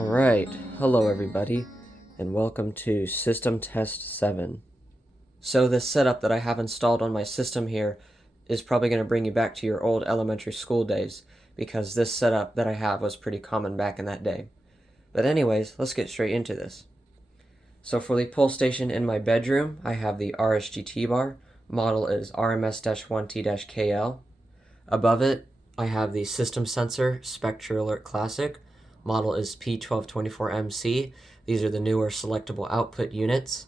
Alright, hello everybody, and welcome to System Test 7. So this setup that I have installed on my system here is probably going to bring you back to your old elementary school days, because this setup that I have was pretty common back in that day. But anyways, let's get straight into this. So for the pull station in my bedroom, I have the RSGT bar. Model is RMS-1T-KL. Above it, I have the system sensor Spectra Alert Classic. Model is P1224MC. These are the newer selectable output units,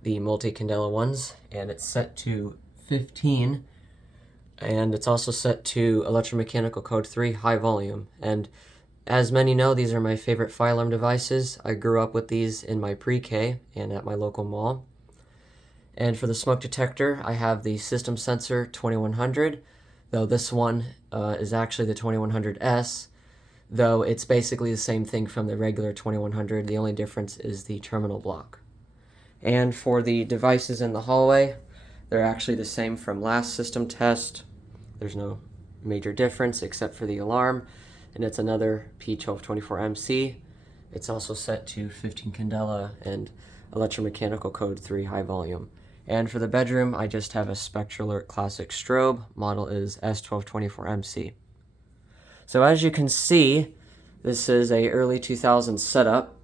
the multi-candela ones, and it's set to 15, and it's also set to electromechanical code 3 high volume. And as many know, these are my favorite fire alarm devices. I grew up with these in my pre-K and at my local mall. And for the smoke detector, I have the system sensor 2100, though this one is actually the 2100S, though it's basically the same thing from the regular 2100. The only difference is the terminal block. And for the devices in the hallway, they're actually the same from last system test. There's no major difference except for the alarm, and it's another P1224MC. It's also set to 15 candela and electromechanical code 3 high volume. And for the bedroom, I just have a Spectra Alert Classic strobe. Model is S1224MC. So as you can see, this is a early 2000s setup,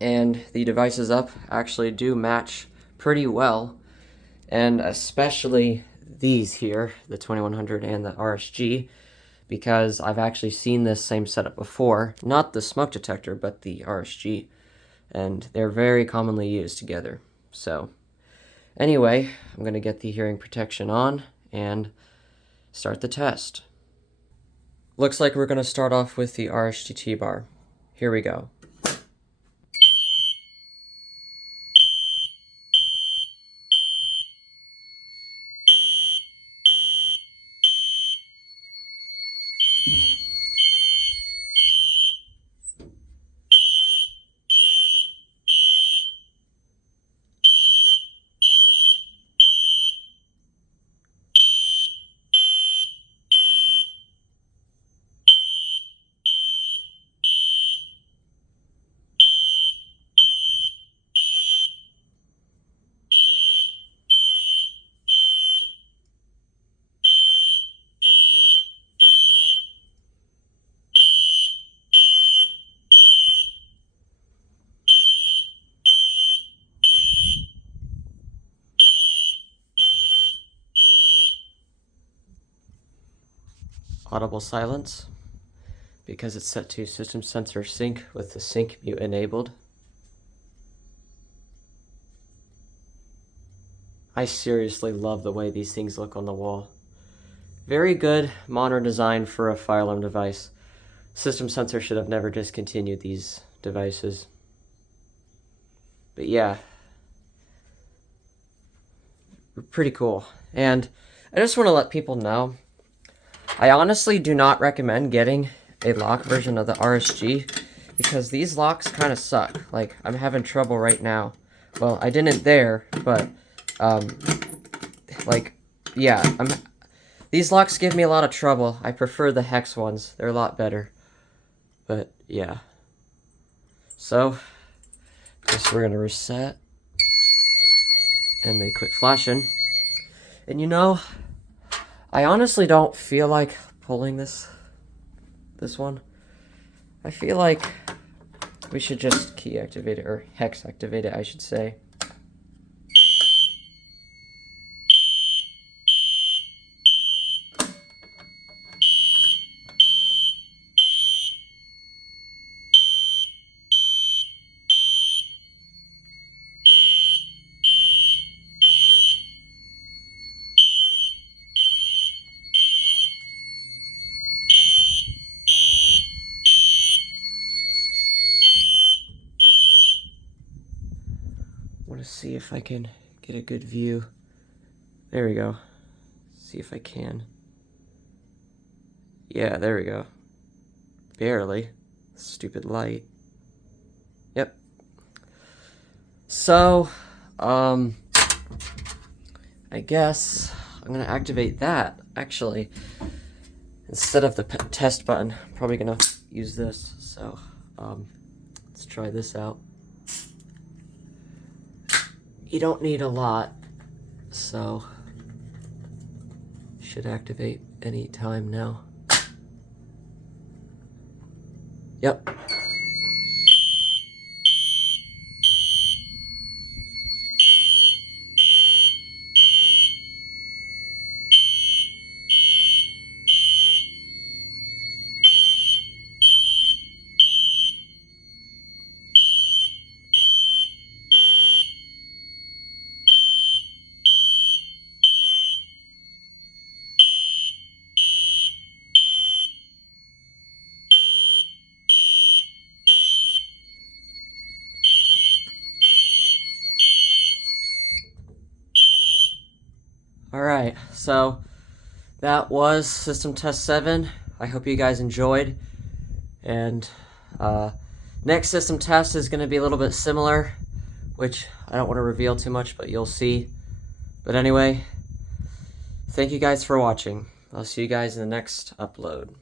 and the devices up actually do match pretty well, and especially these here, the 2100 and the RSG, because I've actually seen this same setup before, not the smoke detector, but the RSG, and they're very commonly used together. So anyway, I'm going to get the hearing protection on and start the test. Looks like we're going to start off with the RSGT bar. Here we go. Audible silence, because it's set to system sensor sync with the sync mute enabled. I seriously love the way these things look on the wall. Very good modern design for a fire alarm device. System sensor should have never discontinued these devices. But yeah, pretty cool. And I just want to let people know, I honestly do not recommend getting a lock version of the RSG, because these locks kind of suck. Like, I'm having trouble right now. Well, I didn't there, but, these locks give me a lot of trouble. I prefer the hex ones. They're a lot better. But, yeah. So, guess we're gonna reset. And they quit flashing. And you know, I honestly don't feel like pulling this one. I feel like we should just key activate it, or hex activate it, I should say. I want to see if I can get a good view. There we go. See if I can. Yeah, there we go. Barely. Stupid light. Yep. So, I guess I'm gonna activate that, actually. Instead of the test button, I'm probably gonna use this. So, Let's try this out. You don't need a lot, so should activate any time now. Yep. Alright, so that was System Test 7. I hope you guys enjoyed. And next system test is going to be a little bit similar, which I don't want to reveal too much, but you'll see. But anyway, thank you guys for watching. I'll see you guys in the next upload.